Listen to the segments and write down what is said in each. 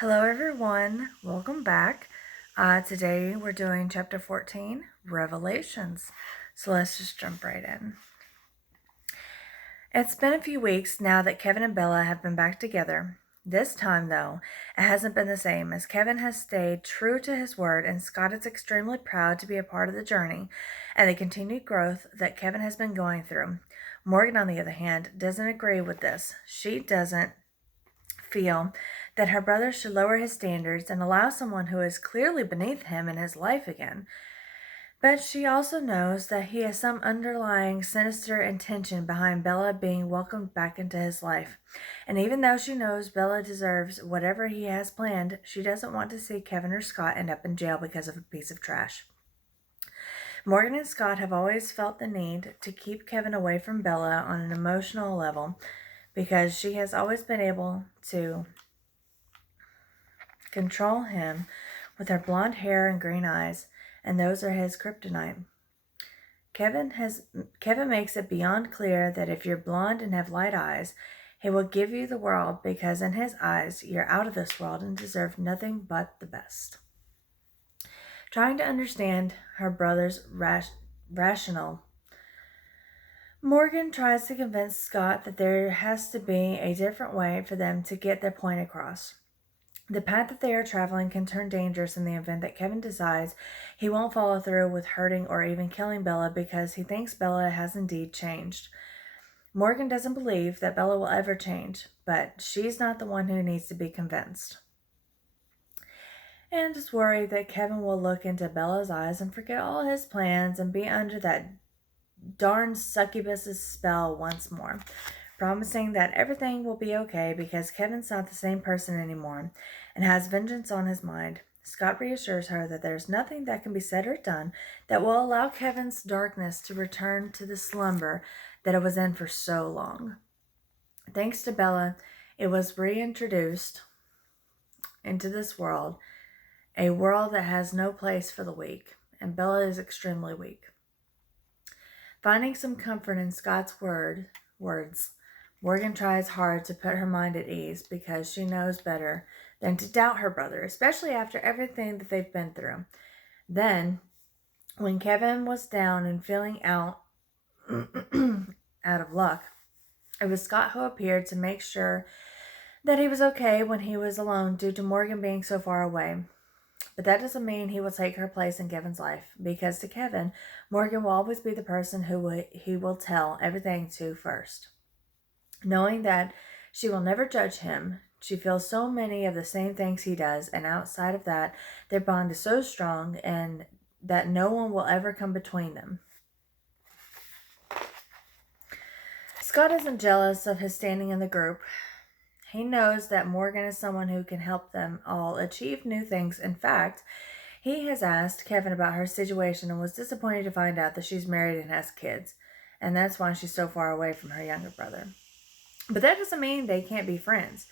Hello, everyone. Welcome back. Today we're doing chapter 14, Revelations. So let's just jump right in. It's been a few weeks now that Kevin and Bella have been back together. This time, though, it hasn't been the same, as Kevin has stayed true to his word, and Scott is extremely proud to be a part of the journey and the continued growth that Kevin has been going through. Morgan, on the other hand, doesn't agree with this. She doesn't feel that her brother should lower his standards and allow someone who is clearly beneath him in his life again. But she also knows that he has some underlying sinister intention behind Bella being welcomed back into his life. And even though she knows Bella deserves whatever he has planned, she doesn't want to see Kevin or Scott end up in jail because of a piece of trash. Morgan and Scott have always felt the need to keep Kevin away from Bella on an emotional level because she has always been able to control him with her blonde hair and green eyes, and those are his kryptonite. Kevin makes it beyond clear that if you're blonde and have light eyes, he will give you the world because in his eyes you're out of this world and deserve nothing but the best. Trying to understand her brother's rationale, Morgan tries to convince Scott that there has to be a different way for them to get their point across. The path that they are traveling can turn dangerous in the event that Kevin decides he won't follow through with hurting or even killing Bella because he thinks Bella has indeed changed. Morgan doesn't believe that Bella will ever change, but she's not the one who needs to be convinced. And is worried that Kevin will look into Bella's eyes and forget all his plans and be under that darn succubus's spell once more, promising that everything will be okay because Kevin's not the same person anymore and has vengeance on his mind. Scott reassures her that there's nothing that can be said or done that will allow Kevin's darkness to return to the slumber that it was in for so long. Thanks to Bella, it was reintroduced into this world, a world that has no place for the weak, and Bella is extremely weak. Finding some comfort in Scott's words, Morgan tries hard to put her mind at ease because she knows better than to doubt her brother, especially after everything that they've been through. Then, when Kevin was down and feeling out of luck, it was Scott who appeared to make sure that he was okay when he was alone due to Morgan being so far away. But that doesn't mean he will take her place in Kevin's life, because to Kevin, Morgan will always be the person who he will tell everything to first. Knowing that she will never judge him, she feels so many of the same things he does, and outside of that, their bond is so strong and that no one will ever come between them. Scott isn't jealous of his standing in the group. He knows that Morgan is someone who can help them all achieve new things. In fact, he has asked Kevin about her situation and was disappointed to find out that she's married and has kids, and that's why she's so far away from her younger brother. But that doesn't mean they can't be friends,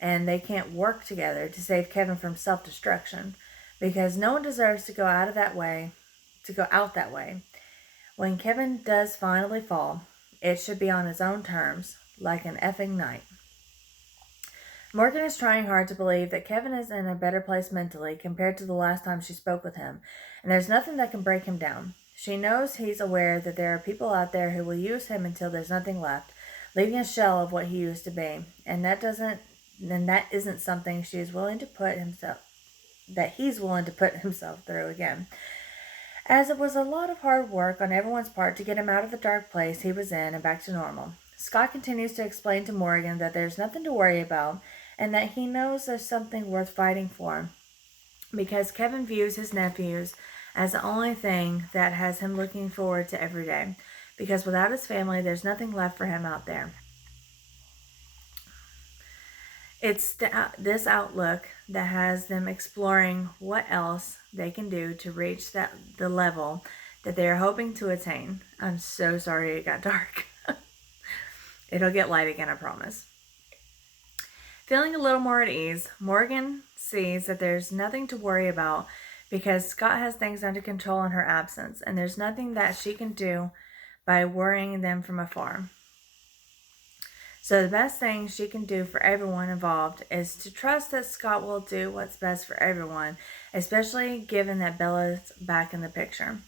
and they can't work together to save Kevin from self-destruction, because no one deserves to go out that way. When Kevin does finally fall, it should be on his own terms, like an effing knight. Morgan is trying hard to believe that Kevin is in a better place mentally compared to the last time she spoke with him, and there's nothing that can break him down. She knows he's aware that there are people out there who will use him until there's nothing left, leaving a shell of what he used to be, and that isn't something he's willing to put himself through again. As it was a lot of hard work on everyone's part to get him out of the dark place he was in and back to normal. Scott continues to explain to Morgan that there's nothing to worry about and that he knows there's something worth fighting for, because Kevin views his nephews as the only thing that has him looking forward to every day, because without his family, there's nothing left for him out there. It's this outlook that has them exploring what else they can do to reach the level that they are hoping to attain. I'm so sorry it got dark. It'll get light again, I promise. Feeling a little more at ease, Morgan sees that there's nothing to worry about because Scott has things under control in her absence, and there's nothing that she can do by worrying them from afar. So the best thing she can do for everyone involved is to trust that Scott will do what's best for everyone, especially given that Bella's back in the picture.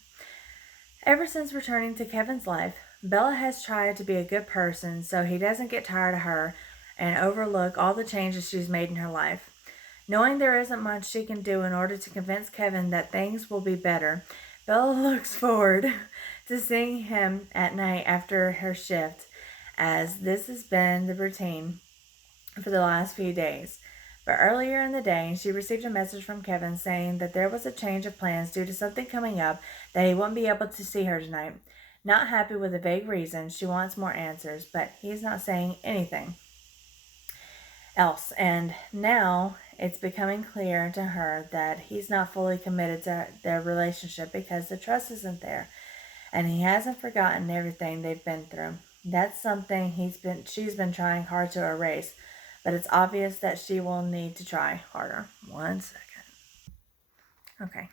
Ever since returning to Kevin's life, Bella has tried to be a good person so he doesn't get tired of her and overlook all the changes she's made in her life. Knowing there isn't much she can do in order to convince Kevin that things will be better, Bella looks forward to seeing him at night after her shift, as this has been the routine for the last few days. But earlier in the day, she received a message from Kevin saying that there was a change of plans due to something coming up, that he wouldn't be able to see her tonight. Not happy with the vague reason, she wants more answers, but he's not saying anything else. And now it's becoming clear to her that he's not fully committed to their relationship because the trust isn't there. And he hasn't forgotten everything they've been through. That's something she's been trying hard to erase, but it's obvious that she will need to try harder. 1 second. Okay.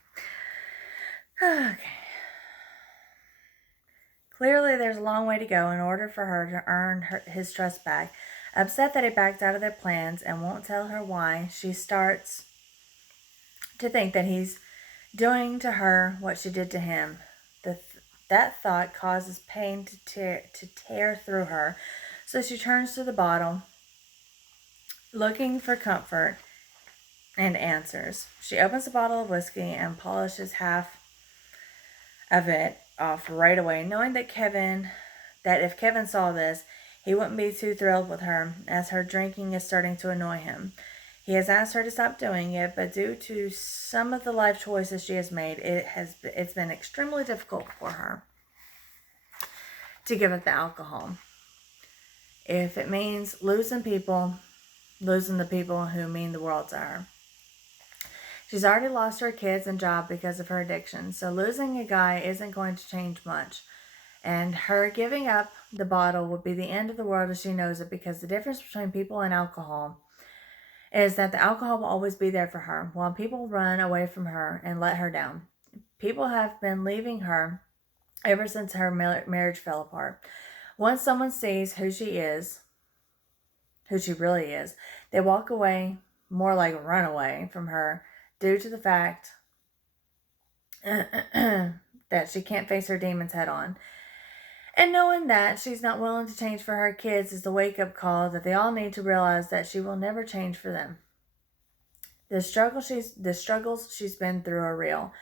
Okay. Clearly, there's a long way to go in order for her to earn his trust back. Upset that he backed out of their plans and won't tell her why, she starts to think that he's doing to her what she did to him. That thought causes pain to tear through her, so she turns to the bottle, looking for comfort and answers. She opens a bottle of whiskey and polishes half of it off right away, knowing that if Kevin saw this, he wouldn't be too thrilled with her, as her drinking is starting to annoy him. He has asked her to stop doing it, but due to some of the life choices she has made, it's been extremely difficult for her to give up the alcohol. If it means losing the people who mean the world to her. She's already lost her kids and job because of her addiction, so losing a guy isn't going to change much. And her giving up the bottle would be the end of the world as she knows it, because the difference between people and alcohol is that the alcohol will always be there for her, while people run away from her and let her down. People have been leaving her ever since her marriage fell apart. Once someone sees who she really is, they walk away, more like run away from her, due to the fact that she can't face her demons head on. And knowing that she's not willing to change for her kids is the wake-up call that they all need to realize that she will never change for them. The struggles she's been through are real,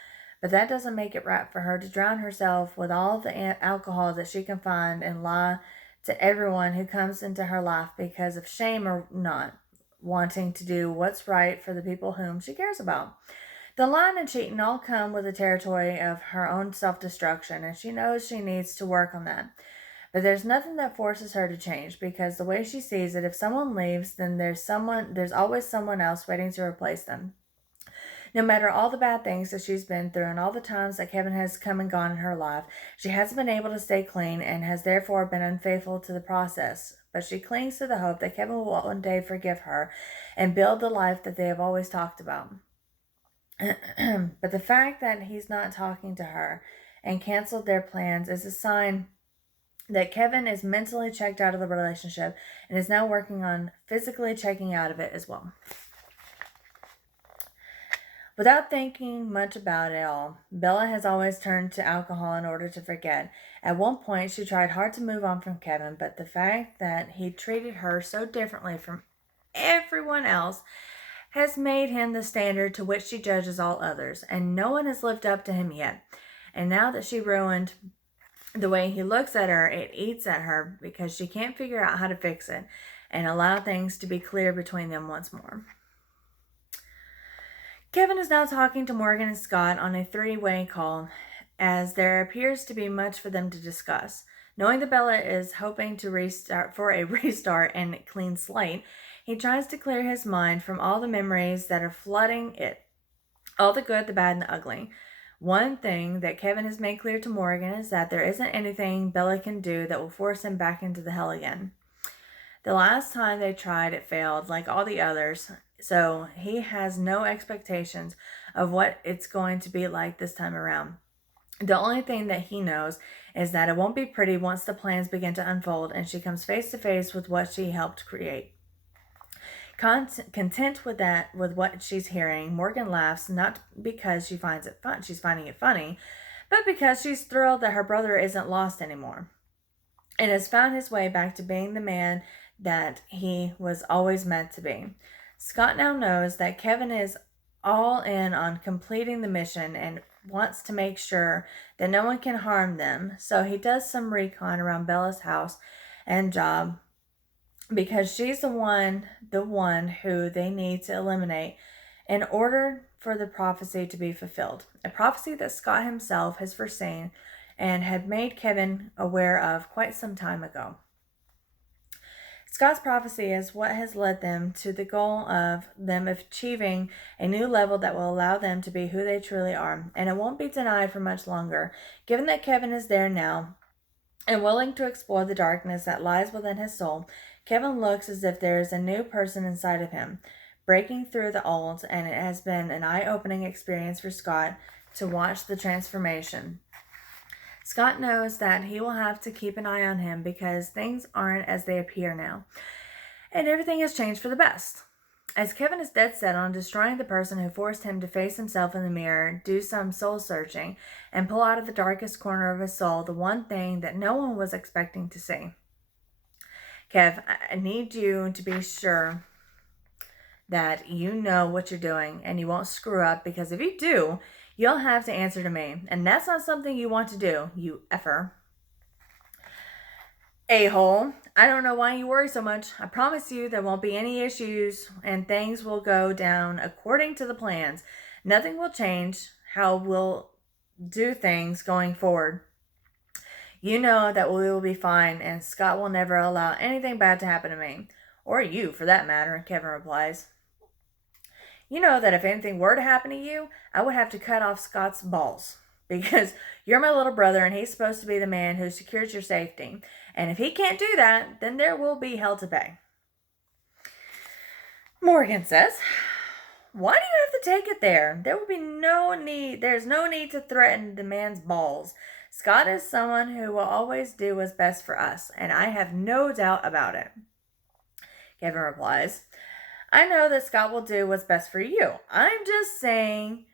but that doesn't make it right for her to drown herself with all the alcohol that she can find and lie to everyone who comes into her life because of shame or not wanting to do what's right for the people whom she cares about. The lying and cheating all come with the territory of her own self-destruction, and she knows she needs to work on that. But there's nothing that forces her to change, because the way she sees it, if someone leaves, then there's always someone else waiting to replace them. No matter all the bad things that she's been through and all the times that Kevin has come and gone in her life, she hasn't been able to stay clean and has therefore been unfaithful to the process. But she clings to the hope that Kevin will one day forgive her and build the life that they have always talked about. But the fact that he's not talking to her and canceled their plans is a sign that Kevin is mentally checked out of the relationship and is now working on physically checking out of it as well. Without thinking much about it all, Bella has always turned to alcohol in order to forget. At one point, she tried hard to move on from Kevin, but the fact that he treated her so differently from everyone else has made him the standard to which she judges all others, and no one has lived up to him yet. And now that she ruined the way he looks at her, it eats at her because she can't figure out how to fix it and allow things to be clear between them once more. Kevin is now talking to Morgan and Scott on a three-way call, as there appears to be much for them to discuss. Knowing that Bella is hoping to restart and a clean slate, he tries to clear his mind from all the memories that are flooding it. All the good, the bad, and the ugly. One thing that Kevin has made clear to Morgan is that there isn't anything Bella can do that will force him back into the hell again. The last time they tried, it failed, like all the others, so he has no expectations of what it's going to be like this time around. The only thing that he knows is that it won't be pretty once the plans begin to unfold and she comes face to face with what she helped create. Content with that, with what she's hearing, Morgan laughs, not because she finds it fun, she's finding it funny, but because she's thrilled that her brother isn't lost anymore and has found his way back to being the man that he was always meant to be. Scott now knows that Kevin is all in on completing the mission and wants to make sure that no one can harm them, so he does some recon around Bella's house and job because she's the one who they need to eliminate in order for the prophecy to be fulfilled. A prophecy that Scott himself has foreseen and had made Kevin aware of quite some time ago. Scott's prophecy is what has led them to the goal of them achieving a new level that will allow them to be who they truly are, and it won't be denied for much longer, given that Kevin is there now and willing to explore the darkness that lies within his soul. Kevin looks as if there is a new person inside of him, breaking through the old, and it has been an eye-opening experience for Scott to watch the transformation. Scott knows that he will have to keep an eye on him because things aren't as they appear now, and everything has changed for the best. As Kevin is dead set on destroying the person who forced him to face himself in the mirror, do some soul searching, and pull out of the darkest corner of his soul the one thing that no one was expecting to see. Kev, I need you to be sure that you know what you're doing and you won't screw up, because if you do, you'll have to answer to me, and that's not something you want to do, you effer. A-hole, I don't know why you worry so much. I promise you there won't be any issues and things will go down according to the plans. Nothing will change how we'll do things going forward. You know that we will be fine, and Scott will never allow anything bad to happen to me. Or you, for that matter, Kevin replies. You know that if anything were to happen to you, I would have to cut off Scott's balls. Because you're my little brother and he's supposed to be the man who secures your safety. And if he can't do that, then there will be hell to pay. Morgan says, why do you have to take it there? There's no need to threaten the man's balls. Scott is someone who will always do what's best for us, and I have no doubt about it. Kevin replies, I know that Scott will do what's best for you. I'm just saying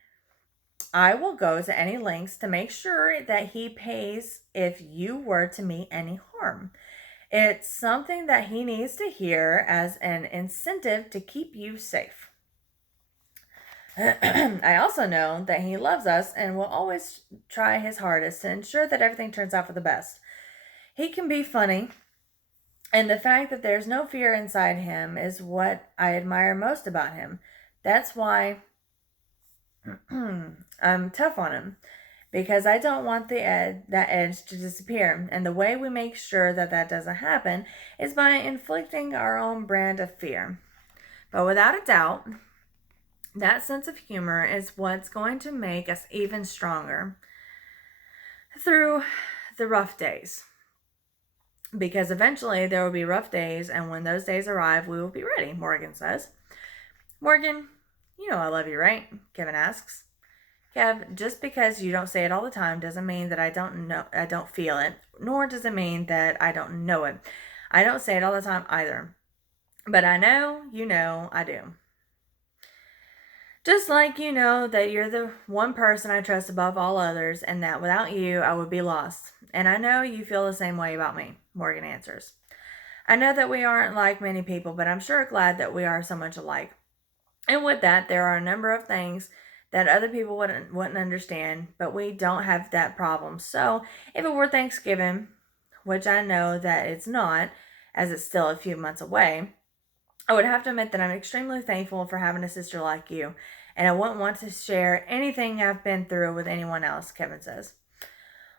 I will go to any lengths to make sure that he pays if you were to meet any harm. It's something that he needs to hear as an incentive to keep you safe. I also know that he loves us and will always try his hardest to ensure that everything turns out for the best. He can be funny, and the fact that there's no fear inside him is what I admire most about him. That's why I'm tough on him, because I don't want that edge to disappear. And the way we make sure that that doesn't happen is by inflicting our own brand of fear. But without a doubt, that sense of humor is what's going to make us even stronger through the rough days. Because eventually there will be rough days, and when those days arrive, we will be ready, Morgan says. Morgan, you know I love you, right? Kevin asks. Kev, just because you don't say it all the time doesn't mean that I don't feel it, nor does it mean that I don't know it. I don't say it all the time either. But I know, I do. Just like you know that you're the one person I trust above all others, and that without you, I would be lost. And I know you feel the same way about me, Morgan answers. I know that we aren't like many people, but I'm sure glad that we are so much alike. And with that, there are a number of things that other people wouldn't understand, but we don't have that problem. So if it were Thanksgiving, which I know that it's not, as it's still a few months away, I would have to admit that I'm extremely thankful for having a sister like you, and I wouldn't want to share anything I've been through with anyone else, Kevin says.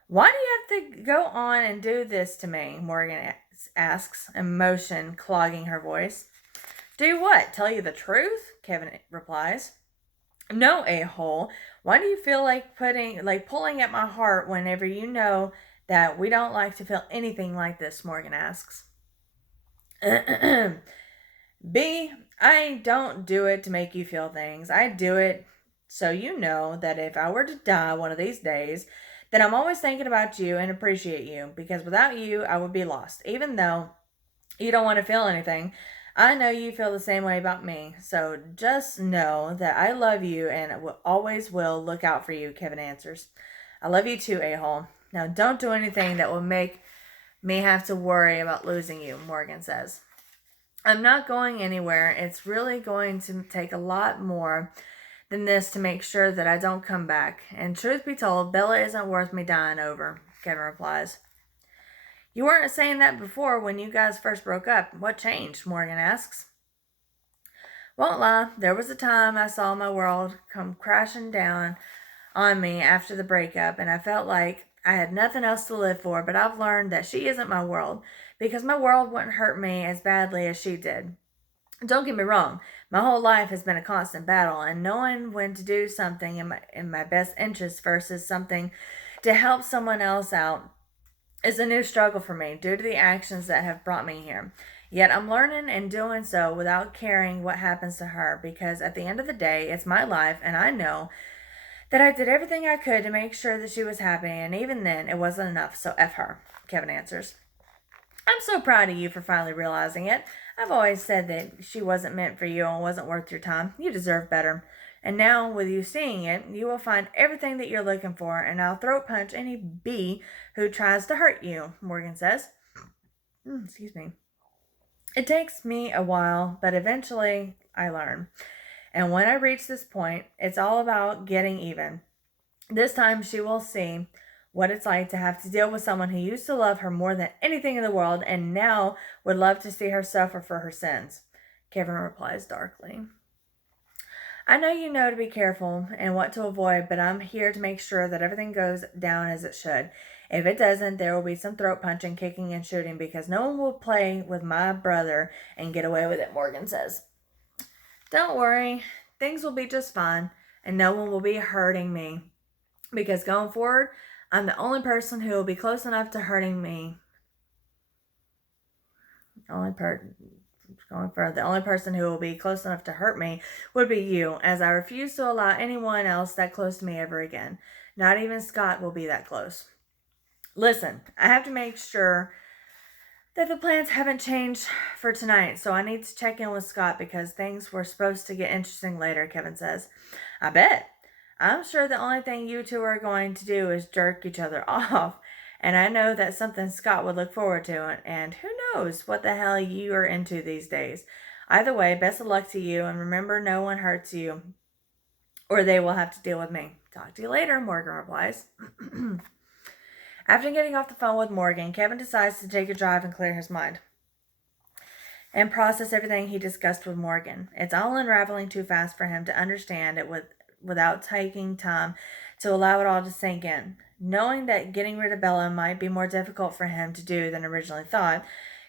Why do you have to go on and do this to me? Morgan asks, emotion clogging her voice. Do what? Tell you the truth? Kevin replies. No, a-hole. Why do you feel like pulling at my heart whenever you know that we don't like to feel anything like this? Morgan asks. B, I don't do it to make you feel things. I do it so you know that if I were to die one of these days, Then I'm always thinking about you and appreciate you because without you, I would be lost. Even though you don't want to feel anything, I know you feel the same way about me. So just know that I love you and always will look out for you, Kevin answers. I love you too, a-hole. Now don't do anything that will make me have to worry about losing you, Morgan says. I'm not going anywhere. It's really going to take a lot more than this to make sure that I don't come back. And truth be told, Bella isn't worth me dying over, Kevin replies. You weren't saying that before when you guys first broke up. What changed? Morgan asks. Won't lie, there was a time I saw my world come crashing down on me after the breakup, and I felt like I had nothing else to live for, but I've learned that she isn't my world because my world wouldn't hurt me as badly as she did. Don't get me wrong, my whole life has been a constant battle, and knowing when to do something in my best interest versus something to help someone else out is a new struggle for me due to the actions that have brought me here. Yet I'm learning and doing so without caring what happens to her because at the end of the day, it's my life, and I know that I did everything I could to make sure that she was happy, and even then, it wasn't enough, so F her, Kevin answers. I'm so proud of you for finally realizing it. I've always said that she wasn't meant for you and wasn't worth your time. You deserve better. And now, with you seeing it, you will find everything that you're looking for, and I'll throat punch any bee who tries to hurt you, Morgan says. Excuse me. It takes me a while, but eventually I learn. And when I reach this point, it's all about getting even. This time she will see what it's like to have to deal with someone who used to love her more than anything in the world and now would love to see her suffer for her sins. Kevin replies darkly. I know you know to be careful and what to avoid, but I'm here to make sure that everything goes down as it should. If it doesn't, there will be some throat punching, kicking, and shooting because no one will play with my brother and get away with it, Morgan says. Don't worry, things will be just fine, and no one will be hurting me because going forward, I'm the only person who will be close enough to hurting me. The only person who will be close enough to hurt me would be you, as I refuse to allow anyone else that close to me ever again. Not even Scott will be that close. Listen, I have to make sure that the plans haven't changed for tonight, so I need to check in with Scott because things were supposed to get interesting later, Kevin says. I bet. I'm sure the only thing you two are going to do is jerk each other off. And I know that's something Scott would look forward to, and who knows what the hell you are into these days. Either way, best of luck to you, and remember no one hurts you, or they will have to deal with me. Talk to you later, Morgan replies. After getting off the phone with Morgan, Kevin decides to take a drive and clear his mind and process everything he discussed with Morgan. It's all unraveling too fast for him to understand it without taking time to allow it all to sink in. Knowing that getting rid of Bella might be more difficult for him to do than originally thought,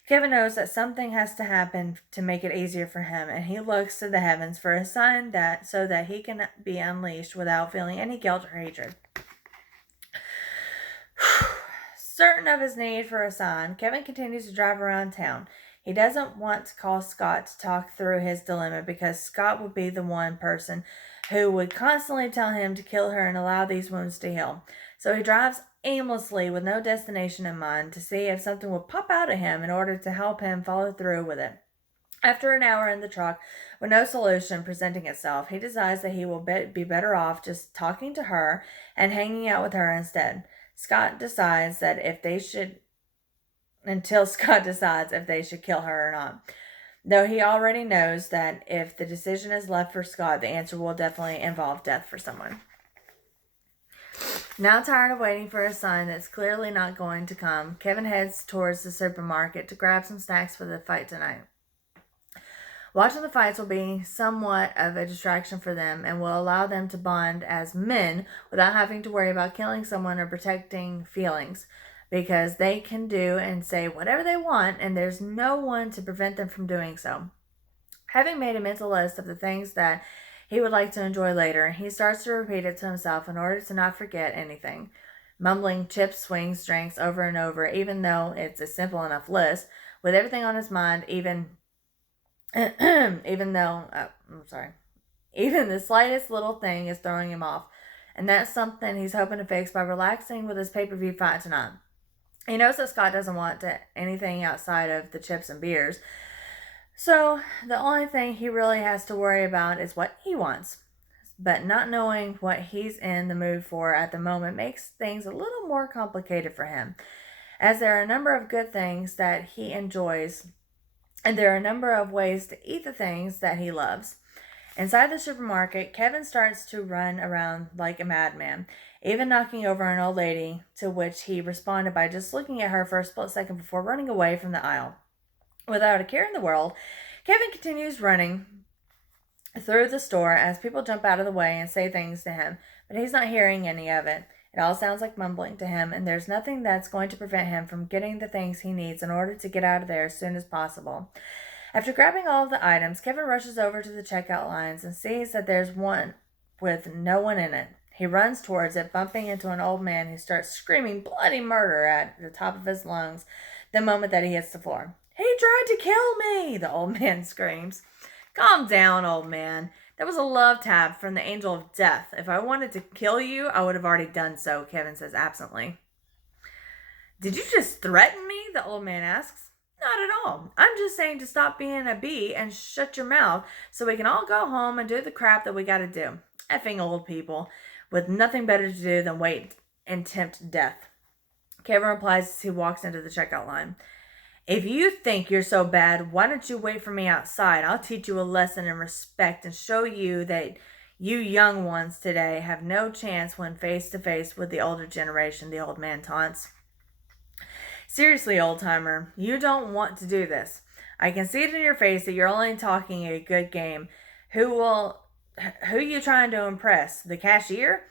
Kevin knows that something has to happen to make it easier for him, and he looks to the heavens for a sign so that he can be unleashed without feeling any guilt or hatred. Certain of his need for a sign, Kevin continues to drive around town. He doesn't want to call Scott to talk through his dilemma because Scott would be the one person who would constantly tell him to kill her and allow these wounds to heal. So he drives aimlessly with no destination in mind to see if something will pop out of him in order to help him follow through with it. After an hour in the truck with no solution presenting itself, he decides that he will be better off just talking to her and hanging out with her instead. Scott decides that until Scott decides if they should kill her or not. Though he already knows that if the decision is left for Scott, the answer will definitely involve death for someone. Now tired of waiting for a sign that's clearly not going to come, Kevin heads towards the supermarket to grab some snacks for the fight tonight. Watching the fights will be somewhat of a distraction for them and will allow them to bond as men without having to worry about killing someone or protecting feelings, because they can do and say whatever they want and there's no one to prevent them from doing so. Having made a mental list of the things that he would like to enjoy later, he starts to repeat it to himself in order to not forget anything, mumbling chips, swings, drinks over and over, even though it's a simple enough list, with everything on his mind, even the slightest little thing is throwing him off. And that's something he's hoping to fix by relaxing with his pay-per-view fight tonight. He knows that Scott doesn't want anything outside of the chips and beers, so the only thing he really has to worry about is what he wants. But not knowing what he's in the mood for at the moment makes things a little more complicated for him, as there are a number of good things that he enjoys, and there are a number of ways to eat the things that he loves. Inside the supermarket, Kevin starts to run around like a madman, even knocking over an old lady, to which he responded by just looking at her for a split second before running away from the aisle. Without a care in the world, Kevin continues running through the store as people jump out of the way and say things to him, but he's not hearing any of it. It all sounds like mumbling to him, and there's nothing that's going to prevent him from getting the things he needs in order to get out of there as soon as possible. After grabbing all of the items, Kevin rushes over to the checkout lines and sees that there's one with no one in it. He runs towards it, bumping into an old man who starts screaming bloody murder at the top of his lungs the moment that he hits the floor. "He tried to kill me!" the old man screams. "Calm down, old man. That was a love tap from the angel of death. If I wanted to kill you, I would have already done so," Kevin says absently. "Did you just threaten me?" the old man asks. "Not at all. I'm just saying to stop being a bee and shut your mouth so we can all go home and do the crap that we gotta do. Effing old people with nothing better to do than wait and tempt death." Kevin replies as he walks into the checkout line. "If you think you're so bad, why don't you wait for me outside? I'll teach you a lesson in respect and show you that you young ones today have no chance when face to face with the older generation," the old man taunts. "Seriously, old-timer, you don't want to do this. I can see it in your face that you're only talking a good game. Who you trying to impress? The cashier?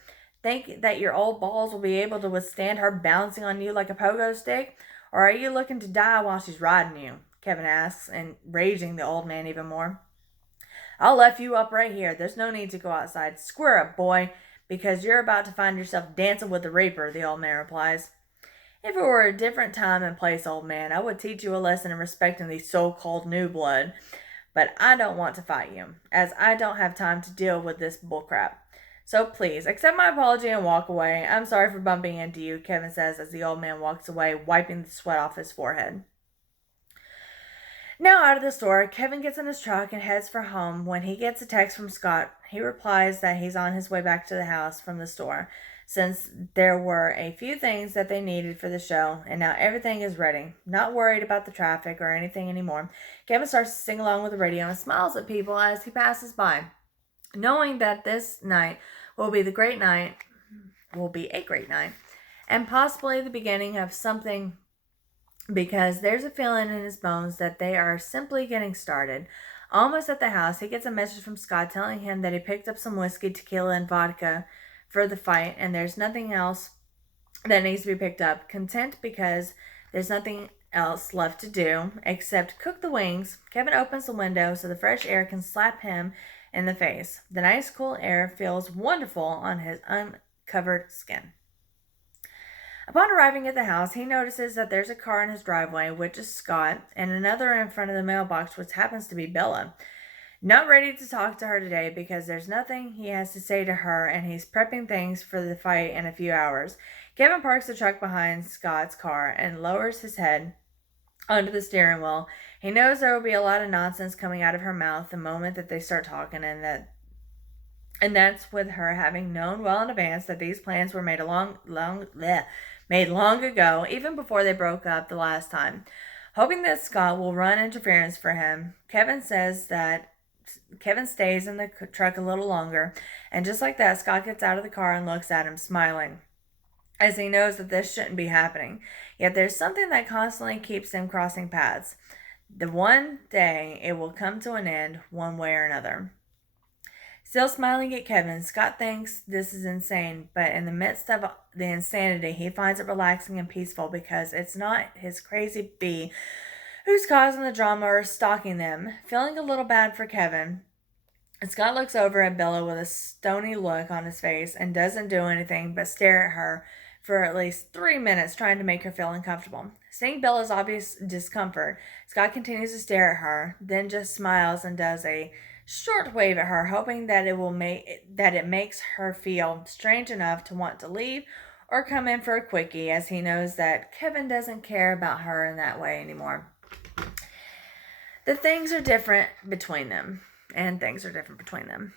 Think that your old balls will be able to withstand her bouncing on you like a pogo stick? Or are you looking to die while she's riding you?" Kevin asks, enraging the old man even more. "I'll F you up right here. There's no need to go outside. Square up, boy, because you're about to find yourself dancing with the Reaper," the old man replies. "If it were a different time and place, old man, I would teach you a lesson in respecting the so-called new blood. But I don't want to fight you, as I don't have time to deal with this bullcrap. So please, accept my apology and walk away. I'm sorry for bumping into you," Kevin says as the old man walks away, wiping the sweat off his forehead. Now out of the store, Kevin gets in his truck and heads for home. When he gets a text from Scott, he replies that he's on his way back to the house from the store, since there were a few things that they needed for the show, and now everything is ready. Not worried about the traffic or anything anymore, Kevin starts to sing along with the radio and smiles at people as he passes by, knowing that this night will be a great night, and possibly the beginning of something, because there's a feeling in his bones that they are simply getting started. Almost at the house, he gets a message from Scott telling him that he picked up some whiskey, tequila, and vodka for the fight, and there's nothing else that needs to be picked up. Content because there's nothing else left to do except cook the wings, Kevin opens the window so the fresh air can slap him in the face. The nice cool air feels wonderful on his uncovered skin. Upon arriving at the house, he notices that there's a car in his driveway, which is Scott, and another in front of the mailbox, which happens to be Bella. Not ready to talk to her today because there's nothing he has to say to her, and he's prepping things for the fight in a few hours. Kevin parks the truck behind Scott's car and lowers his head onto the steering wheel. He knows there will be a lot of nonsense coming out of her mouth the moment that they start talking, and that's with her having known well in advance that these plans were made long ago, even before they broke up the last time. Hoping that Scott will run interference for him, Kevin stays in the truck a little longer, and just like that, Scott gets out of the car and looks at him, smiling, as he knows that this shouldn't be happening. Yet there's something that constantly keeps them crossing paths. The one day it will come to an end, one way or another. Still smiling at Kevin, Scott thinks this is insane, but in the midst of the insanity, he finds it relaxing and peaceful because it's not his crazy bee who's causing the drama or stalking them. Feeling a little bad for Kevin, Scott looks over at Bella with a stony look on his face and doesn't do anything but stare at her for at least 3 minutes, trying to make her feel uncomfortable. Seeing Bella's obvious discomfort, Scott continues to stare at her, then just smiles and does a shortwave at her, hoping that it makes her feel strange enough to want to leave or come in for a quickie, as he knows that Kevin doesn't care about her in that way anymore. The things are different between them, and things are different between them.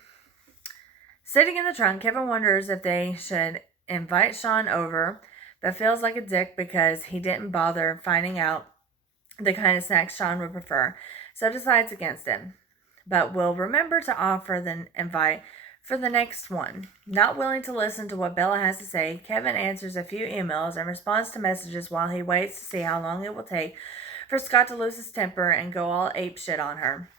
Sitting in the trunk, Kevin wonders if they should invite Sean over, but feels like a dick because he didn't bother finding out the kind of snacks Sean would prefer, so decides against it. But will remember to offer the invite for the next one. Not willing to listen to what Bella has to say, Kevin answers a few emails and responds to messages while he waits to see how long it will take for Scott to lose his temper and go all apeshit on her.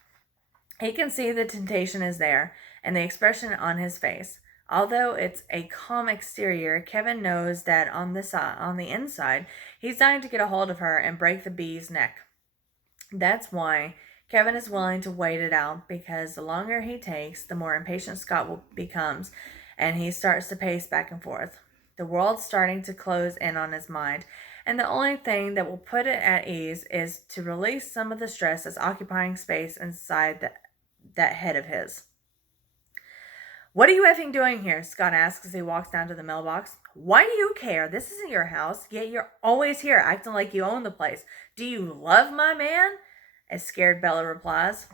He can see the temptation is there and the expression on his face. Although it's a calm exterior, Kevin knows that on the inside, he's dying to get a hold of her and break the bee's neck. That's why Kevin is willing to wait it out, because the longer he takes, the more impatient Scott becomes, and he starts to pace back and forth. The world's starting to close in on his mind, and the only thing that will put it at ease is to release some of the stress that's occupying space inside that head of his. "What are you effing doing here?" Scott asks as he walks down to the mailbox. "Why do you care? This isn't your house, yet you're always here acting like you own the place. Do you love my man?" A scared Bella replies.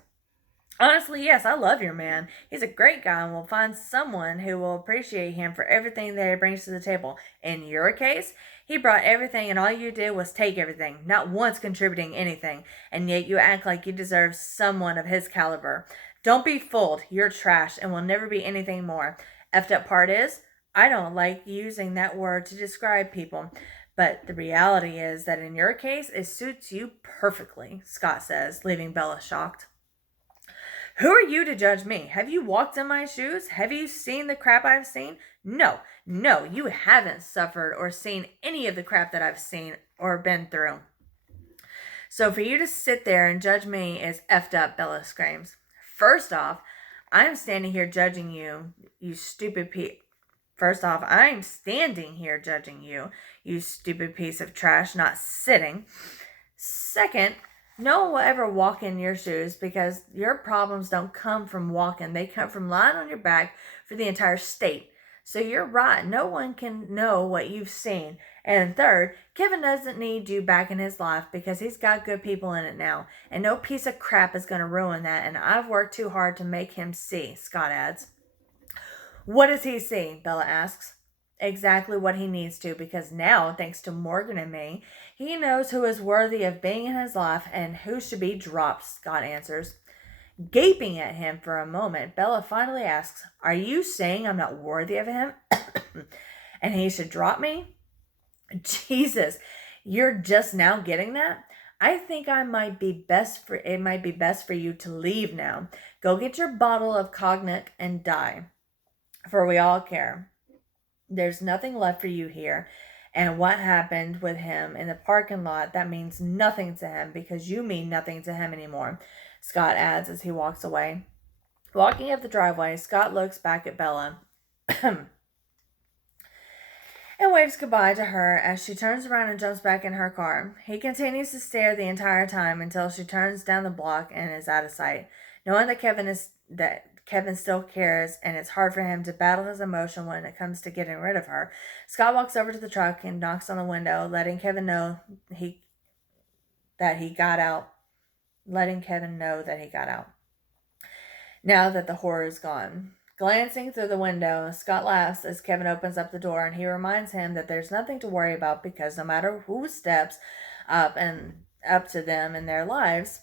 "Honestly, yes, I love your man. He's a great guy and will find someone who will appreciate him for everything that he brings to the table. In your case, he brought everything and all you did was take everything, not once contributing anything, and yet you act like you deserve someone of his caliber. Don't be fooled. You're trash and will never be anything more. Effed up part is, I don't like using that word to describe people, but the reality is that in your case, it suits you perfectly," Scott says, leaving Bella shocked. "Who are you to judge me? Have you walked in my shoes? Have you seen the crap I've seen? No, you haven't suffered or seen any of the crap that I've seen or been through. So for you to sit there and judge me is effed up," Bella screams. "First off, I'm standing here judging you, you stupid First off, I'm standing here judging you, you stupid piece of trash, not sitting. Second, no one will ever walk in your shoes, because your problems don't come from walking. They come from lying on your back for the entire state. So you're right. No one can know what you've seen. And third, Kevin doesn't need you back in his life because he's got good people in it now. And no piece of crap is going to ruin that. And I've worked too hard to make him see," Scott adds. "What does he see?" Bella asks. "Exactly what he needs to, because now, thanks to Morgan and me, he knows who is worthy of being in his life and who should be dropped," Scott answers. Gaping at him for a moment, Bella finally asks, "Are you saying I'm not worthy of him and he should drop me?" "Jesus, you're just now getting that? I think it might be best for you to leave now. Go get your bottle of cognac and die. For we all care. There's nothing left for you here. And what happened with him in the parking lot, that means nothing to him because you mean nothing to him anymore," Scott adds as he walks away. Walking up the driveway, Scott looks back at Bella and waves goodbye to her as she turns around and jumps back in her car. He continues to stare the entire time until she turns down the block and is out of sight, knowing that Kevin still cares, and it's hard for him to battle his emotion when it comes to getting rid of her. Scott walks over to the truck and knocks on the window, letting Kevin know that he got out. Now that the horror is gone. Glancing through the window, Scott laughs as Kevin opens up the door, and he reminds him that there's nothing to worry about because no matter who steps up to them in their lives,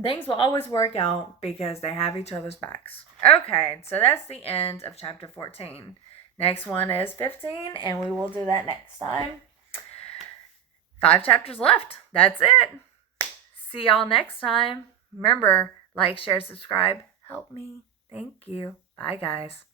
things will always work out because they have each other's backs. Okay, so that's the end of chapter 14. Next one is 15, and we will do that next time. 5 chapters left. That's it. See y'all next time. Remember, like, share, subscribe. Help me. Thank you. Bye, guys.